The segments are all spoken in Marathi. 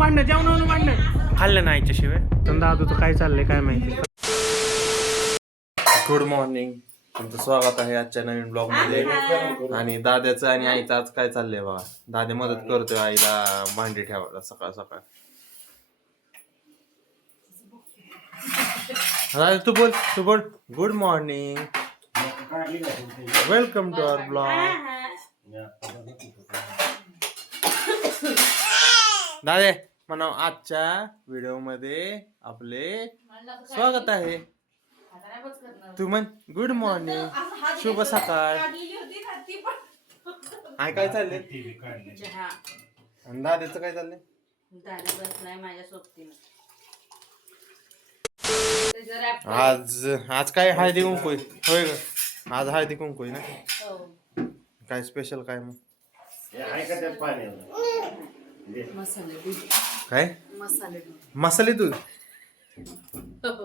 भांडण खाल्लं नाही आईच्या शिवाय. तर दादूचं काय चाललंय काय माहिती. गुड मॉर्निंग, तुमचं स्वागत आहे आजच्या नवीन ब्लॉग मध्ये. आणि दाद्याचं आणि आईचं आज काय चाललंय बघा. दादा मदत करतोय आईला भांडी ठेवायला सकाळ सकाळ. तू बोल. Good morning, welcome to our blog. दादे म्हणा आजच्या व्हिडिओ मध्ये आपले स्वागत आहे. तू म्हण गुड मॉर्निंग, शुभ सकाळ. आई काय चाललंय आणि दादाचं काय चाललंय. दादा बसलाय माझ्या सोबतीनं. आज काय हळदी कुंकू आहे होय ग. आज हळदी कुंकू आहे ना. काय स्पेशल काय मग. मसाले दूध. काय मसाले दूध. दूध.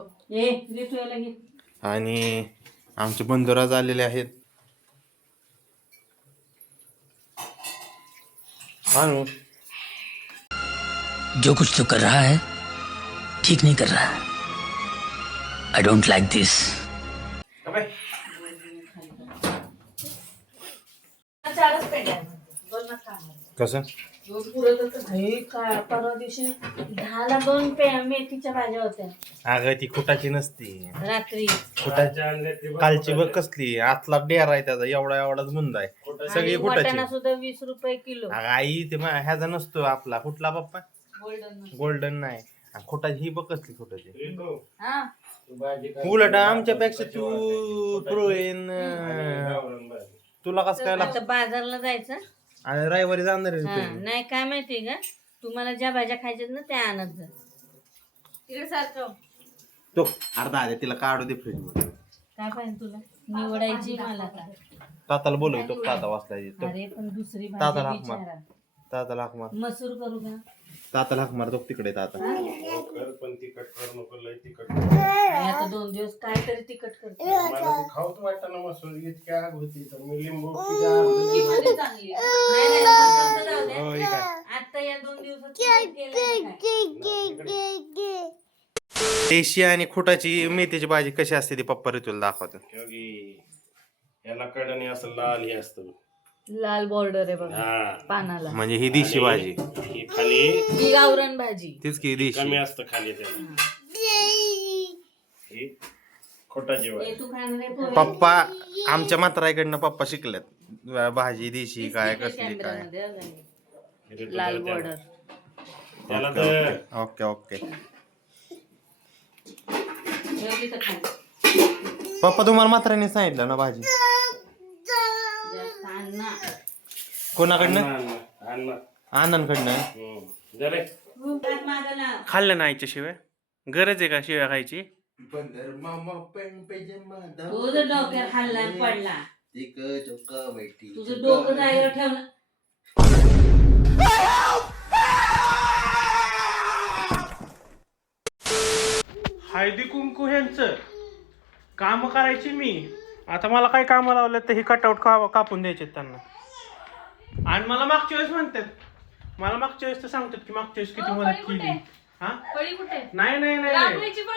आणि आमचे बंधुराज आलेले आहेत. जो कुछ तो कर रहा है ठीक नहीं कर रहा है. आई डोंट लाइक दिस. कसं परवा दिवशी 10ला 2 मेथीच्या भाज्या होत्या. अगं ती खुटाची नसती. रात्री कालची बघ कसली आतला डेरा आहे त्याचा एवढाच मुंदा आहे. सगळी खुटाची. वाटाणा सुद्धा 20 रुपये किलो. अगं आई ते ह्याचा नसतो आपला कुठला बाप्पा गोल्डन नाही. खोटाची ही बघ कसली खोटाची. उलट आमच्यापेक्षा तू प्रोएन तुला कसं काय लागतं. आता बाजारला जायचं आणि रविवारी जाणार नाही काय माहितीये का. तुम्हाला ज्या भाज्या खायच्यात ना त्या आणत जा. तिकडे सारखं तो अर्धा आहे तिला काढू दे फ्रीज मध्ये. काय पाहिजे तुला निवडायची मला का. ताताला बोलवतो ताता वाचला. अरे पण दुसरी ताता भाजी हाक मार. विचारा. ताताला हाक मार. मसूर करू का. ताताला हाक मार. तो तिकडे ताता. पण तिखट कर नको लय तिखट. आता 2 दिवस काहीतरी तिखट करते. मला ते खाऊच वाटतं मसूर इतकी आग होती तर मी लिंबू चांगली. नाही, जाऊ दे. आता या 2 दिवसात देशी आणि खुटाची मेथीची भाजी कशी असते ती पप्पा ऋतूला दाखवतो. याला कडणी असं लाल हे असतं. लाल बॉर्डर आहे बघा पानाला. म्हणजे ही देशी भाजी. ही खाली ही गावरान भाजी. तीच की देशी. कमी असतं खाली त्याला. ही खोटाची भाजी. तू खाणार आहे पोहे? पप्पा आमच्या म्हाताराईकडनं पप्पा शिकल्यात भाजी देशी काय कसली काय. लाल बॉर्डर. त्याला तर ओके ओके. पप्पा तुम्हाला म्हाताराने सांगितलं ना भाजी. कोणाकडनं. आनंदकडनं. खाल्लं ना आईच्या शिवाय. गरज आहे का शिवाय खायची. तुझं डोक्यावर हल्ला पडला. तुझं डोकं जागेवर ठेव ना. हळदी कुंकू ह्यांचं काम करायची मी. आता मला काय काम लावलं तर हे कटआउट कापून द्यायचे त्यांना. आणि मला मागच्या वेळेस म्हणतात. मला मागच्या वेळेस तर सांगतात की मागच्या वेळेस किती मदत केली. नाही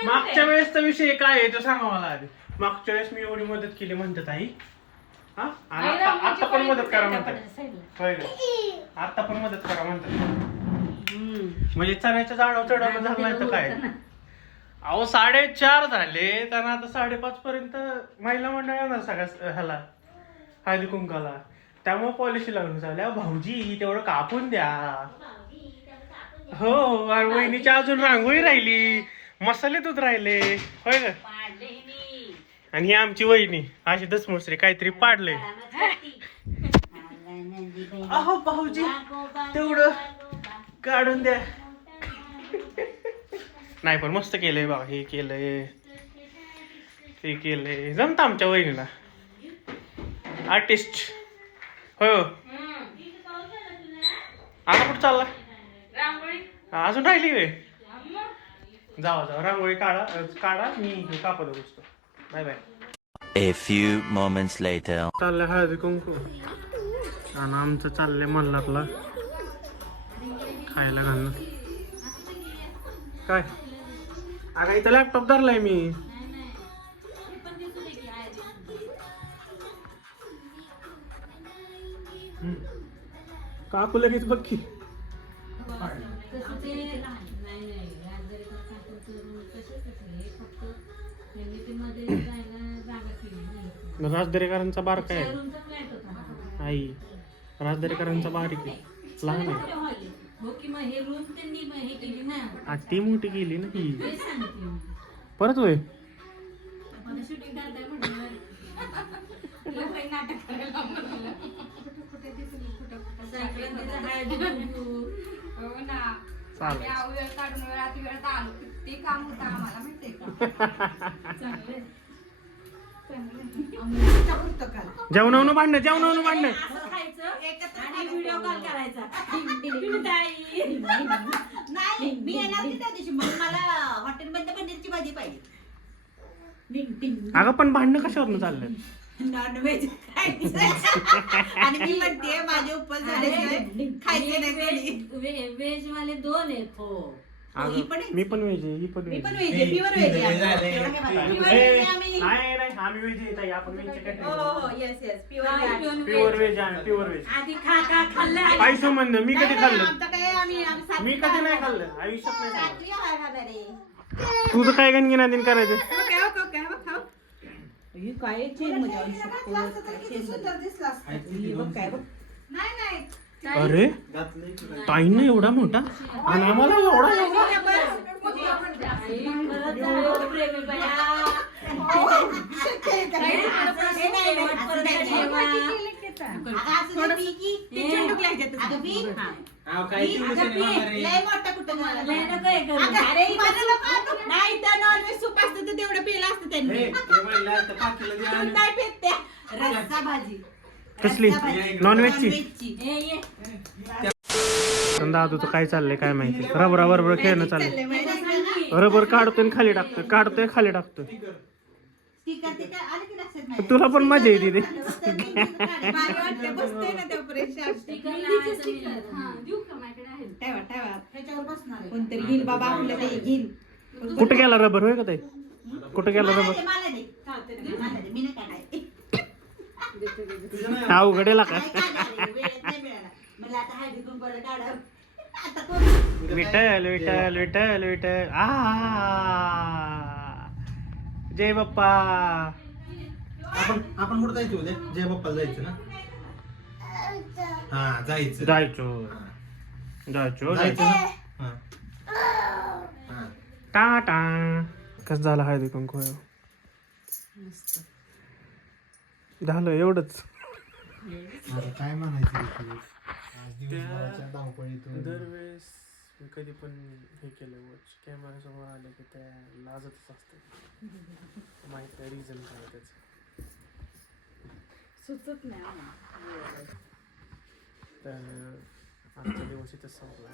मागच्या वेळेसचा विषय काय आहे तो सांगा मला आधी. मागच्या वेळेस मी एवढी मदत केली म्हणतात आई. आता पण मदत करा म्हणतात. आता पण मदत करा म्हणतात. म्हणजे चण्याच्या झाडावर चढवणं झालं नाही तर काय. अहो 4:30 झाले त्यांना. आता 5:30 पर्यंत महिला मंडळ येणार सगळ्या ह्याला हळदी कुंकाला. त्यामुळे पॉलिसी लागून झाल्या. भाऊजी तेवढं कापून द्या. हो वहिनीची अजून रांगोळी राहिली. मसाले दूध राहिले होय ग. आणि ही आमची वहिनी अशी दसमुसरी काहीतरी पाडलंय. अहो भाऊजी तेवढं काढून द्या. नाही पण मस्त केलंय बाबा. हे केलंय ते केलंय. जमतं आमच्या वहिनीला. आर्टिस्ट हो. आता कुठं चालला. अजून राहिली वे. जावा रांगोळी काढा मी कापत बसतो. Bye bye. A few moments later. चाललंय हळदी कुंकू. आणि आमचं चाललंय मल्हारला खायला घालणं. काय अगं इथं लॅपटॉप धरलाय मी. काकू लगेच बघ की. राजदरेकरांचा बार काय आई राजदरेकरांचा बारीक आहे लहान आहे. ती मोठी केली ना ही परत होय. जेवणावरून भांडणं जेवणावरून भांडणं. व्हिडिओ कॉल करायचा. नाही मी येणार नाही त्या दिवशी मग मला हॉटेलमध्ये पनीरची भाजी पाहिजे. अगं पण भांडणं कशावरून चाललं. नॉनव्हेज आणि मी म्हणते माझे उपवास झाल्याशिवाय खायचे नाही कोणी. व्हेज वाले 2 आहेत. हो अगं, मी पण व्हेज आहे ही पण मी व्हेज पण आहे. व्हेज आहे प्युअर व्हेज आहे. एवढं काय मला. Pure veg आहे आम्ही. नाही नाही आम्ही व्हेज येत आहे आपण व्हेजच्या हो कॅटेगरी. हो yes yes pure pure veg आहे प्युअर व्हेज. आधी खा खाल्लं. काय संबंध मी कधी खाल्लं. आमचं काय आम्ही सात मी कधी नाही खाल्लं आयुष्यात नाही खाल्लं. रात्री आहार खाणार आहे. तुझं काय गणगिनादीन करायचं. काय चेन मध्ये नाही नाही अरे ताईंना एवढा मोठा आणि आम्हाला एवढा तेवढं पेलं असतं त्यांनी नाही पेत त्या रस्सा भाजी कसली नॉनव्हेजची. ची दादूचं काय चाललंय काय माहिती. रबरा बरोबर खेळणं चाललंय. रबर काढतोय खाली टाकतोय काढतोय खाली टाकतोय. तुला पण मजा येते ते. कोणतरी घेईल बाबा आपल्याला घेईल. कुठे गेला रबर होय का ताई. कुठे गेला रबर. अवघडेला का विठ्ठल विठ्ठल विठ्ठल विठ्ठल आ जय बाप्पा. आपण कुठं जायचं उद्या जय बाप्पाला जायचं ना. हा जायचं जायचो जायचो जायचं जायचो. ना. हा. टाटा कस झालं हळदी कुंकू. झालं एवढंच. आता काय म्हणायचं इथे? आज दिवसभराच्या धावपळीतून दरवेळेस कधी पण हे केलं वॉच कॅमेरा समोर आलं की त्या लाजतच असतं. माहित नाही रिझन काय त्याचं. सुचत नाही. तर आजचा दिवस इथंच संपला.